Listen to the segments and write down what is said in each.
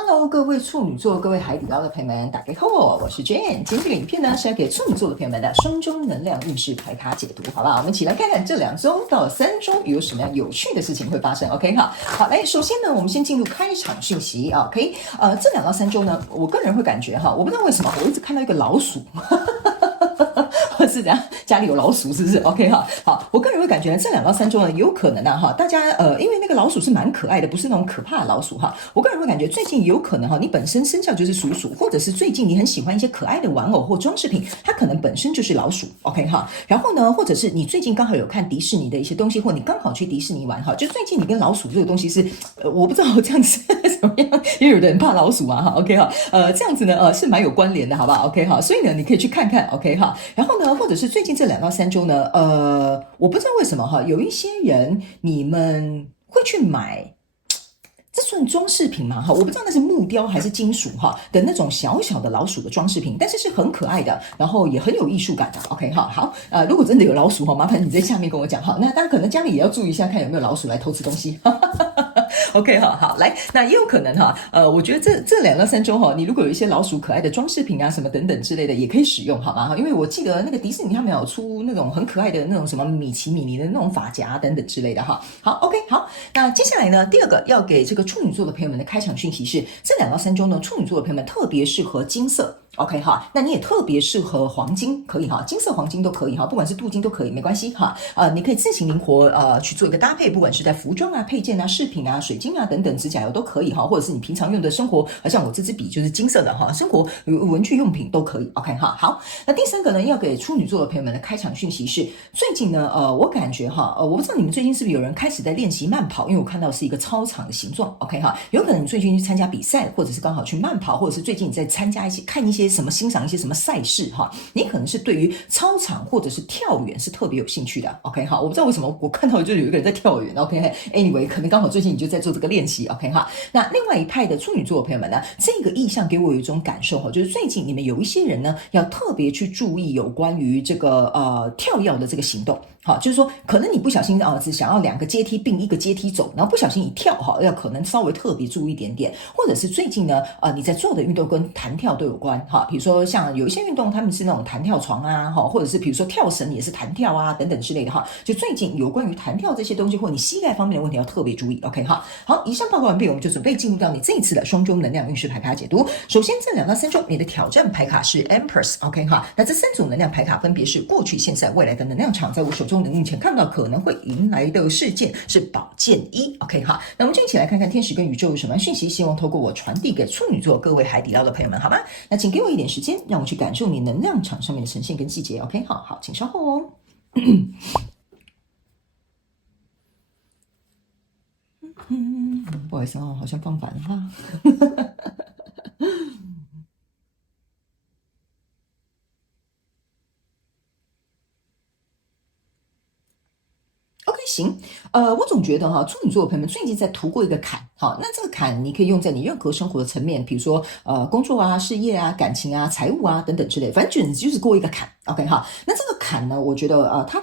Hello，各位处女座、各位海底捞的朋友们，打开后，我是 Jane。今天这个影片呢是要给处女座的朋友们的双周能量运势牌卡解读，好不好？我们一起来看看这2周到3周有什么样有趣的事情会发生。OK， 好，来，首先呢，我们先进入开场讯息啊。OK，这2到3周呢，我个人会感觉我不知道为什么，我一直看到一个老鼠。或是怎样，家里有老鼠是不是 ？OK 好，我个人会感觉这2到3周呢，有可能大家因为那个老鼠是蛮可爱的，不是那种可怕的老鼠我个人会感觉最近有可能你本身生肖就是属鼠，或者是最近你很喜欢一些可爱的玩偶或装饰品，它可能本身就是老鼠 ，OK 然后呢，或者是你最近刚好有看迪士尼的一些东西，或你刚好去迪士尼玩就最近你跟老鼠这个东西是我不知道这样子怎么样，因为有的人怕老鼠嘛，OK 这样子呢是蛮有关联的，好不好 ？OK 所以呢你可以去看看 OK 然后呢，或者是最近这2到3周呢，我不知道为什么有一些人你们会去买。这算装饰品吗？我不知道那是木雕还是金属的那种小小的老鼠的装饰品，但是是很可爱的，然后也很有艺术感的。OK 好，如果真的有老鼠麻烦你在下面跟我讲那大家可能家里也要注意一下，看有没有老鼠来偷吃东西。OK 好，来，那也有可能我觉得这2到3周你如果有一些老鼠可爱的装饰品啊什么等等之类的，也可以使用好吗？因为我记得那个迪士尼他们有出那种很可爱的那种什么米奇米妮的那种发夹等等之类的好 OK 好，那接下来呢，第2个要给这个处女座的朋友们的开场讯息是，这2到3周呢，处女座的朋友们特别适合金色。OK 那你也特别适合黄金，可以金色黄金都可以不管是镀金都可以，没关系你可以自行灵活去做一个搭配，不管是在服装啊、配件啊、饰品啊、水晶啊等等，指甲油都可以或者是你平常用的生活，像我这支笔就是金色的生活文具用品都可以。OK 好，那第3个呢，要给处女座的朋友们的开场讯息是，最近呢我感觉我不知道你们最近是不是有人开始在练习慢跑，因为我看到是一个操场的形状。OK 有可能你最近去参加比赛，或者是刚好去慢跑，或者是最近你在参加看一些什么欣赏一些什么赛事你可能是对于操场或者是跳远是特别有兴趣的。OK 我不知道为什么我看到就有一个人在跳远。OK anyway 可能刚好最近你就在做这个练习。OK 那另外一派的处女座的朋友们呢，这个意象给我有一种感受就是最近你们有一些人呢要特别去注意有关于这个跳跃的这个行动。就是说可能你不小心只想要2个阶梯并1个阶梯走，然后不小心一跳要可能稍微特别注意一点点，或者是最近呢你在做的运动跟弹跳都有关比如说像有一些运动他们是那种弹跳床啊或者是比如说跳绳也是弹跳啊等等之类的就最近有关于弹跳这些东西或你膝盖方面的问题要特别注意。 OK 好，以上报告完毕，我们就准备进入到你这一次的双周能量运势牌卡解读。首先这2到3周你的挑战牌卡是 Empress。 OK 那这3组能量牌卡分别是过去现在未来的能量场，在我手中目前看到可能会迎来的事件是宝剑1。 OK 那我们就一起来看看天使跟宇宙有什么讯息，希望透过我传递给处女座各位海底捞的朋友们，好吗？那请给我一点时间，让我去感受你能量场上面的呈现跟细节。 OK 好，请稍后哦。不好意思好像放反了OK 行，我总觉得处女座的朋友们最近在涂过一个坎，那这个坎你可以用在你任何生活的层面，比如说工作啊、事业啊、感情啊、财务啊等等之类，反正就是过一个坎。OK 那这个坎呢，我觉得它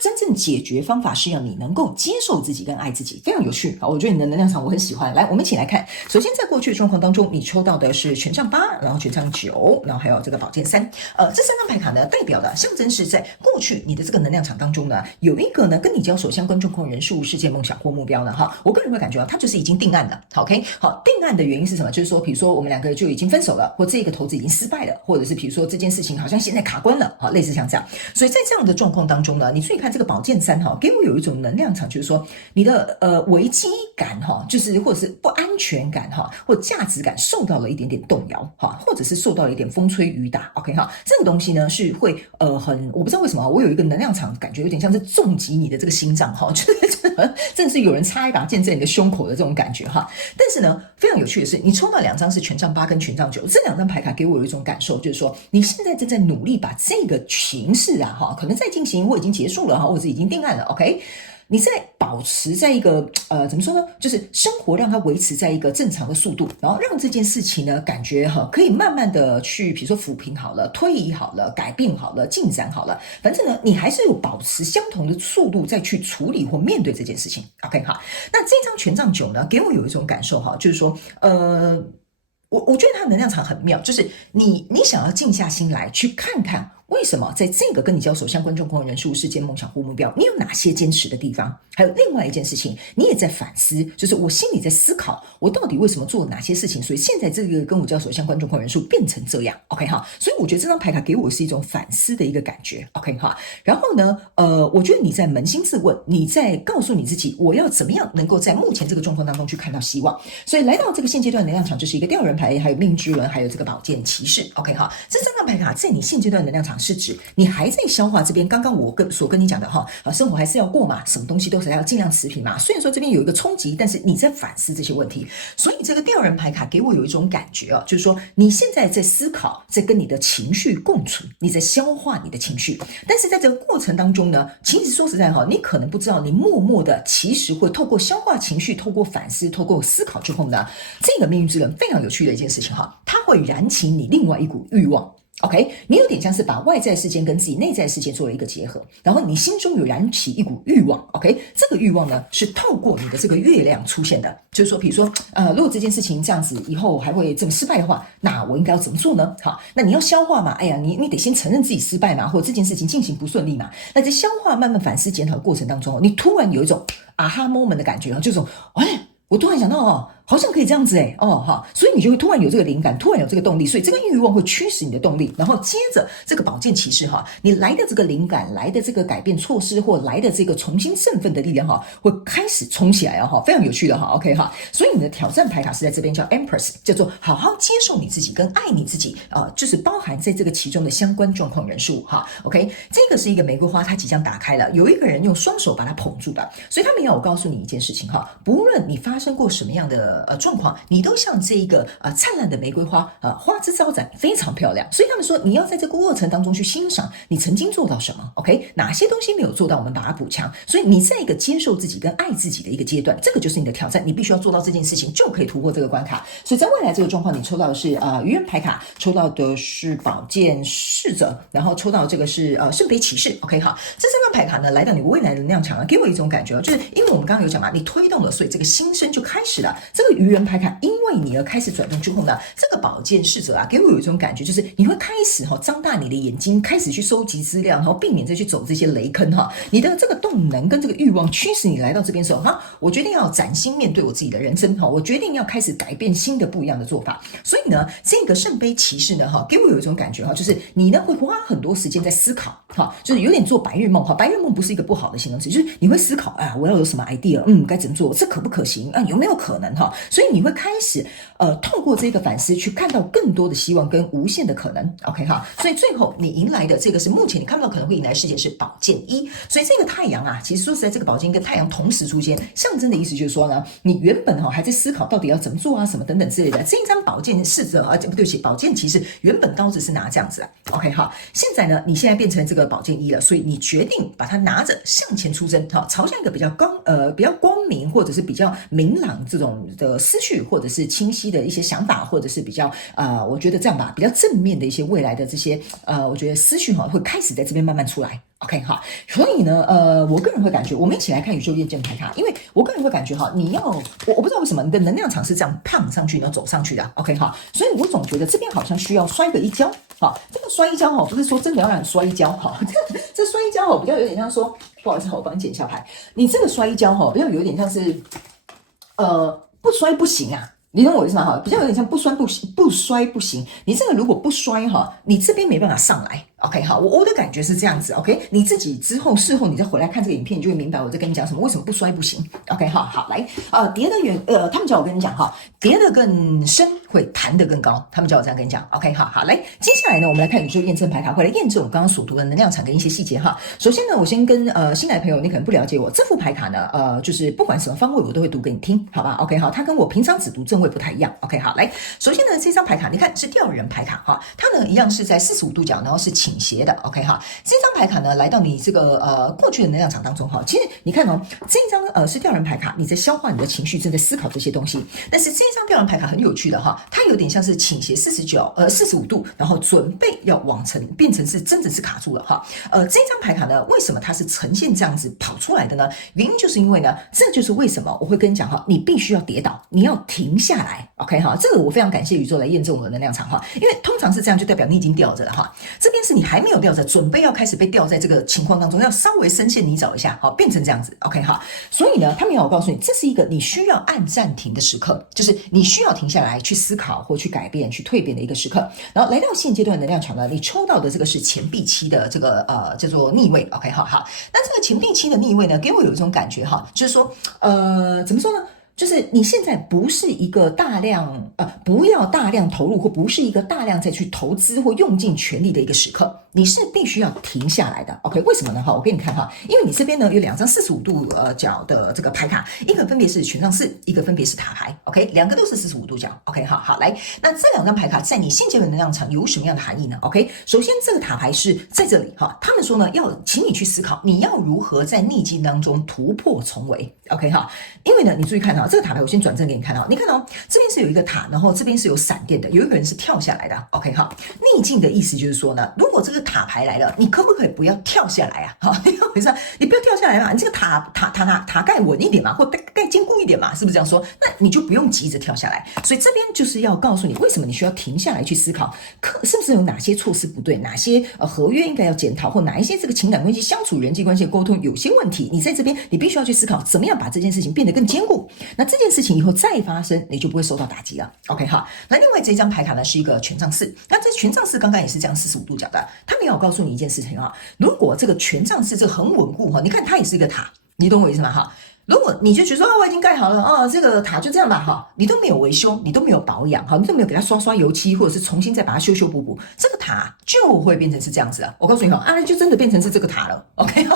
真正解决方法是让你能够接受自己跟爱自己，非常有趣。我觉得你的能量场我很喜欢。来，我们一起来看。首先在过去的状况当中，你抽到的是权杖8，然后权杖9，然后还有这个宝剑3。这3张牌卡呢，代表的象征是在过去你的这个能量场当中呢，有一个呢跟你交手相关状况人数、事件、梦想或目标呢我个人会感觉它就是已经定案了。OK 定案的原因是什么？就是说比如说我们2个就已经分手了，或这个投资已经失败了，或者是比如说这件事情好像现在卡关了类似像这样。所以在这样的状况当中呢，你注意看这个宝剑3给我有一种能量场，就是说你的危机感就是或者是不安全感或价值感受到了一点点动摇或者是受到了一点风吹雨打。 OK 这个东西呢是会我不知道为什么我有一个能量场感觉有点像是重击你的这个心脏就是真的是有人插一把剑在你的胸口的这种感觉但是呢非常有趣的是，你抽到2张是权杖8跟权杖9，这2张牌卡给我有一种感受，就是说你现在正在努力把这个形势可能在进行或已经结束了或者是已经定案了。 OK 你在保持在一个怎么说呢，就是生活让它维持在一个正常的速度，然后让这件事情呢感觉可以慢慢的去比如说抚平好了，推移好了，改变好了，进展好了，反正呢你还是有保持相同的速度再去处理或面对这件事情。 OK 好，那这张权杖9呢给我有一种感受就是说我觉得它的能量场很妙，就是你想要静下心来去看看，为什么在这个跟你交手相关状况、人数、事件、梦想或目标，你有哪些坚持的地方？还有另外一件事情，你也在反思，就是我心里在思考，我到底为什么做哪些事情，所以现在这个跟我交手相关状况、人数变成这样。OK 哈，所以我觉得这张牌卡给我是一种反思的一个感觉。OK 哈，然后呢，我觉得你在扪心自问，你在告诉你自己，我要怎么样能够在目前这个状况当中去看到希望。所以来到这个现阶段能量场，就是一个吊人牌，还有命运之轮，还有这个宝剑骑士。OK 哈，这三张牌卡在你现阶段能量场是指你还在消化这边刚刚我跟你讲的生活还是要过嘛，什么东西都是要尽量持平嘛。虽然说这边有一个冲击，但是你在反思这些问题。所以这个吊人牌卡给我有一种感觉就是说你现在在思考，在跟你的情绪共处，你在消化你的情绪。但是在这个过程当中呢，其实说实在你可能不知道，你默默的其实会透过消化情绪，透过反思，透过思考之后呢，这个命运之轮非常有趣的一件事情它会燃起你另外一股欲望。OK， 你有点像是把外在事件跟自己内在事件做了一个结合，然后你心中有燃起一股欲望。OK， 这个欲望呢是透过你的这个月亮出现的，就是说比如说如果这件事情这样子以后还会这么失败的话，那我应该要怎么做呢？好，那你要消化嘛，哎呀你得先承认自己失败嘛，或者这件事情进行不顺利嘛。那在消化慢慢反思检讨的过程当中，你突然有一种aha moment 的感觉，就是我突然想到好像可以这样子所以你就会突然有这个灵感，突然有这个动力，所以这个欲望会驱使你的动力，然后接着这个宝剑骑士你来的这个灵感，来的这个改变措施，或来的这个重新振奋的力量会开始冲起来非常有趣的OK 所以你的挑战牌卡是在这边叫 Empress， 叫做好好接受你自己跟爱你自己就是包含在这个其中的相关状况人数OK， 这个是一个玫瑰花，它即将打开了，有一个人用双手把它捧住的，所以他们要我告诉你一件事情不论你发生过什么样的状况，你都像这一个灿烂的玫瑰花花枝招展，非常漂亮。所以他们说你要在这个过程当中去欣赏你曾经做到什么 OK， 哪些东西没有做到，我们把它补强。所以你在一个接受自己跟爱自己的一个阶段，这个就是你的挑战，你必须要做到这件事情，就可以突破这个关卡。所以在未来这个状况，你抽到的是愚人牌卡，抽到的是宝剑侍者，然后抽到这个是圣杯骑士 OK 好，这三张牌卡呢来到你未来的能量场给我一种感觉就是因为我们刚刚有讲嘛，你推动了，所以这个新生就开始了。这个愚人牌卡因为你而开始转动之后呢，这个宝剑侍者给我有一种感觉，就是你会开始张大你的眼睛，开始去收集资料，然后避免再去走这些雷坑你的这个动能跟这个欲望驱使你来到这边的时候我决定要崭新面对我自己的人生我决定要开始改变新的不一样的做法。所以呢，这个圣杯骑士呢给我有一种感觉就是你呢会花很多时间在思考就是有点做白日梦白日梦不是一个不好的形容词，就是你会思考我要有什么 idea， 该怎么做，这可不可行有没有可能所以你会开始透过这个反思去看到更多的希望跟无限的可能 OK 所以最后你迎来的这个是目前你看不到可能会迎来的事件是宝剑1。所以这个太阳其实说实在，这个宝剑跟太阳同时出现，象征的意思就是说呢，你原本还在思考到底要怎么做什么等等之类的。这一张宝剑侍者对不起，宝剑骑士原本刀子是拿这样子OK 现在呢你现在变成这个宝剑1了，所以你决定把它拿着向前出征朝向一个比较光明或者是比较明朗这种的思绪，或者是清晰的一些想法，或者是比较我觉得这样吧，比较正面的一些未来的这些我觉得思绪会开始在这边慢慢出来。OK 所以呢我个人会感觉，我们一起来看宇宙验证牌卡，因为我个人会感觉你要我不知道为什么你的能量场是这样胖上去然后走上去的 OK 所以我总觉得这边好像需要摔个一跤这个摔一跤不是说真的要让你摔一跤这摔一跤比较有点像说，不好意思我帮你剪下牌，你这个摔一跤比较有点像是不摔不行你懂我意思吗比较有点像不摔不行，你这个如果不摔你这边没办法上来OK 我的感觉是这样子 OK， 你自己事后你再回来看这个影片，你就会明白我在跟你讲什么，为什么不摔不行 OK 好来叠的他们叫我跟你讲叠的更深会弹得更高，他们叫我这样跟你讲 OK 好来，接下来呢我们来看宇宙验证牌卡，会来验证我刚刚所读的能量场跟一些细节首先呢我先跟新来的朋友，你可能不了解我，这副牌卡呢就是不管什么方位我都会读给你听好吧 OK 它跟我平常只读正位不太一样 OK 来，首先呢这张牌卡你看是吊人牌卡它呢一样是在45度角，然后是倾斜的 ，OK 哈。这张牌卡呢，来到你这个过去的能量场当中哈，其实你看哦，这一张是吊人牌卡，你在消化你的情绪，正在思考这些东西。但是这一张吊人牌卡很有趣的哈，它有点像是倾斜45度，然后准备要往变成是真的是卡住了哈。这张牌卡呢，为什么它是呈现这样子跑出来的呢？原因就是因为呢，这就是为什么我会跟你讲哈，你必须要跌倒，你要停下来 ，OK 哈。这个我非常感谢宇宙来验证我的能量场哈，因为通常是这样，就代表你已经吊着了哈。这边是你还没有吊着，准备要开始被吊在这个情况当中，要稍微深陷泥沼一下，好，变成这样子 ，OK 哈。所以呢，他们要我告诉你，这是一个你需要按暂停的时刻，就是你需要停下来去思考或去改变、去蜕变的一个时刻。然后来到现阶段能量场呢，你抽到的这个是钱币七的这个叫做逆位 ，OK 好。那这个钱币七的逆位呢，给我有一种感觉哈，就是说怎么说呢？就是你现在不是一个不要大量投入，或不是一个大量再去投资或用尽全力的一个时刻，你是必须要停下来的。OK， 为什么呢？我给你看哈，因为你这边呢有2张45度角的这个牌卡，一个分别是权杖4，一个分别是塔牌。OK， 两个都是45度角。OK， 好，来，那这2张牌卡在你现阶段能量场有什么样的含义呢 ？OK， 首先这个塔牌是在这里哈，他们说呢要请你去思考，你要如何在逆境当中突破重围。OK 哈，因为呢你注意看哈。这个塔牌我先转正给你看哦，你看哦，这边是有一个塔，然后这边是有闪电的，有一个人是跳下来的 ，OK 哈。逆境的意思就是说呢，如果这个塔牌来了，你可不可以不要跳下来啊？好，你不要跳下来嘛，你这个塔盖稳一点嘛，或盖坚固一点嘛，是不是这样说？那你就不用急着跳下来。所以这边就是要告诉你，为什么你需要停下来去思考，是不是有哪些措施不对，哪些合约应该要检讨，或哪一些这个情感关系相处、人际关系沟通有些问题，你在这边你必须要去思考，怎么样把这件事情变得更坚固。那这件事情以后再发生，你就不会受到打击了。OK 哈，那另外这张牌卡呢是一个权杖4，那这权杖4刚刚也是这样45度角的，他们要告诉你一件事情哈，如果这个权杖4这个很稳固哈，你看它也是一个塔，你懂我意思吗哈？如果你就觉得说我已经盖好了这个塔就这样吧哈，你都没有维修，你都没有保养哈，你都没有给它刷油漆，或者是重新再把它修补，这个塔就会变成是这样子了。我告诉你哈，就真的变成是这个塔了 ，OK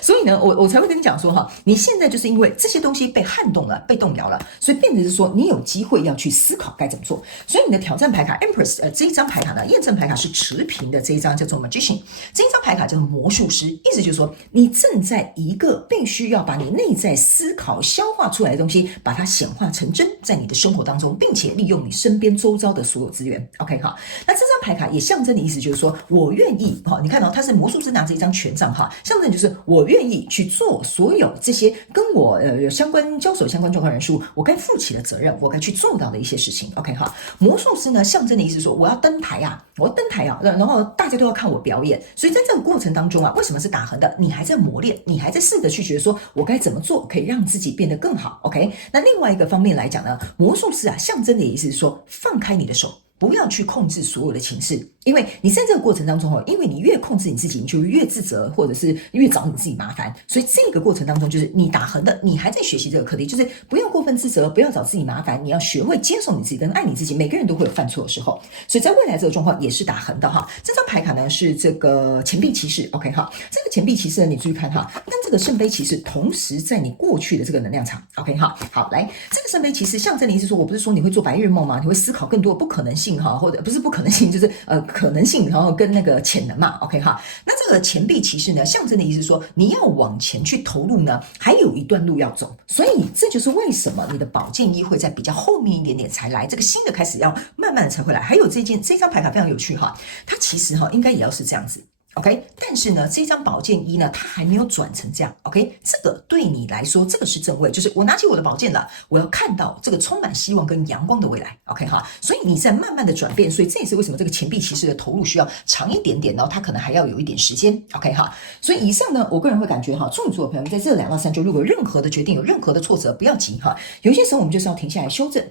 所以呢，我才会跟你讲说哈，你现在就是因为这些东西被撼动了，被动摇了，所以变成是说你有机会要去思考该怎么做。所以你的挑战牌卡 Empress 这一张牌卡呢，验证牌卡是持平的这一张叫做 Magician， 这一张牌卡叫做魔术师，意思就是说你正在一个必须要把你内在思考消化出来的东西，把它显化成真，在你的生活当中，并且利用你身边周遭的所有资源。OK 哈，那这张牌卡也象征的意思就是说我愿意你看它是魔术师拿着一张权杖象征就是我愿意去做所有这些跟我有相关交手相关状况人数我该负起的责任，我该去做到的一些事情。OK 哈，魔术师呢象征的意思是说我要登台然后大家都要看我表演，所以在这个过程当中为什么是打横的？你还在磨练，你还在试着去觉得说我该怎么做可以让自己变得更好。OK， 那另外一个方面来讲呢，魔术师象征的意思是说放开你的手，不要去控制所有的情绪，因为你在这个过程当中因为你越控制你自己，你就越自责，或者是越找你自己麻烦。所以这个过程当中，就是你打横的，你还在学习这个课题，就是不要过分自责，不要找自己麻烦，你要学会接受你自己跟爱你自己。每个人都会有犯错的时候，所以在未来这个状况也是打横的哈。这张牌卡呢是这个钱币骑士 ，OK 哈，这个钱币骑士呢你注意看哈，跟这个圣杯骑士同时在你过去的这个能量场 ，OK 哈，好来，这个圣杯骑士象征的意思说，我不是说你会做白日梦吗？你会思考更多不可能性哈。或者不是不可能性，就是可能性，然后跟那个潜能嘛 ，OK 哈。那这个钱币骑士呢，象征的意思是说，你要往前去投入呢，还有一段路要走，所以这就是为什么你的宝剑一会在比较后面一点点才来，这个新的开始要慢慢的才会来。还有这张牌卡非常有趣哈，它其实应该也要是这样子。OK， 但是呢，这张宝剑一呢，它还没有转成这样。OK， 这个对你来说，这个是正位，就是我拿起我的宝剑了，我要看到这个充满希望跟阳光的未来。OK 哈，所以你在慢慢的转变，所以这也是为什么这个钱币骑士的投入需要长一点点，然后它可能还要有一点时间。OK 哈，所以以上呢，我个人会感觉处女座的朋友们在这2到3周，如果有任何的决定，有任何的挫折，不要急哈，有些时候我们就是要停下来修正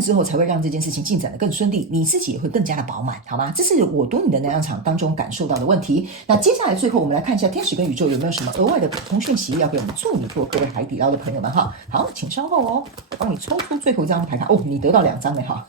之后，才会让这件事情进展得更顺利，你自己也会更加的饱满，好吗？这是我读你的能量场当中感受到的问题。那接下来最后我们来看一下天使跟宇宙有没有什么额外的补充讯息要给我们处女座各位海底捞的朋友们哈。好，请稍后帮你抽出最后一张牌卡你得到2张了哈。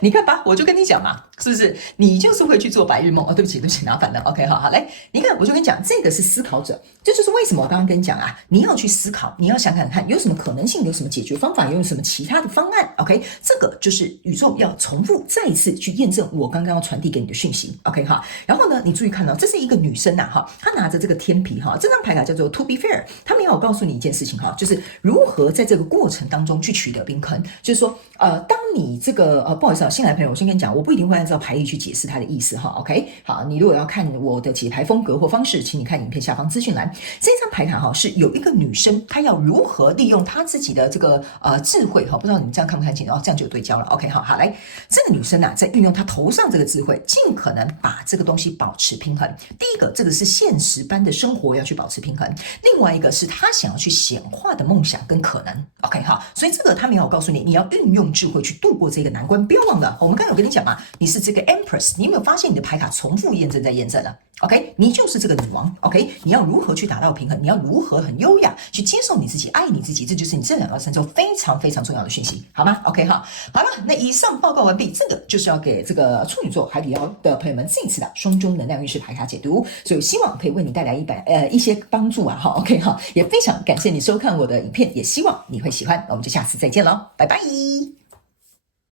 你看吧，我就跟你讲嘛，是不是？你就是会去做白日梦哦。对不起，麻烦了。OK，好，来，你看，我就跟你讲，这个是思考者，这就是为什么我刚刚跟你讲啊，你要去思考，你要想想看有什么可能性，有什么解决方法，有什么其他的方案。OK，这个就是宇宙要重复再一次去验证我刚刚要传递给你的讯息。OK 哈，然后呢，你注意看到、这是一个女生呐、哈，她拿着这个天皮哈，这张牌卡叫做 To Be Fair，他们要告诉你一件事情哈，就是如何在这个过程当中去取得平衡，就是说当你这个不好意思啊，新来的朋友，我先跟你讲，我不一定会按照牌意去解释它的意思哈。OK， 好，你如果要看我的解牌风格或方式，请你看影片下方资讯栏。这张牌卡哈是有一个女生，她要如何利用她自己的这个智慧哈，不知道你们这样看不看见哦？这样就有对焦了。OK， 好，来，这个女生啊，在运用她头上这个智慧，尽可能把这个东西保持平衡。第一个，这个是现实般的生活要去保持平衡；另外一个是她想要去显化的梦想跟可能。OK， 好，所以这个他没有告诉你，你要运用智慧去度过这个难关。不要忘了，我们刚刚有跟你讲嘛，你是这个 Empress， 你有没有发现你的牌卡重复验证在验证了？OK， 你就是这个女王。OK， 你要如何去达到平衡？你要如何很优雅去接受你自己、爱你自己？这就是你这2到3周非常非常重要的讯息，好吗 ？OK 哈，好了，那以上报告完毕，这个就是要给这个处女座海底捞的朋友们这一次的双周能量运势牌卡解读，所以希望可以为你带来一些帮助啊。好 ，OK 哈，也非常感谢你收看我的影片，也希望你会喜欢，我们就下次再见喽，拜拜。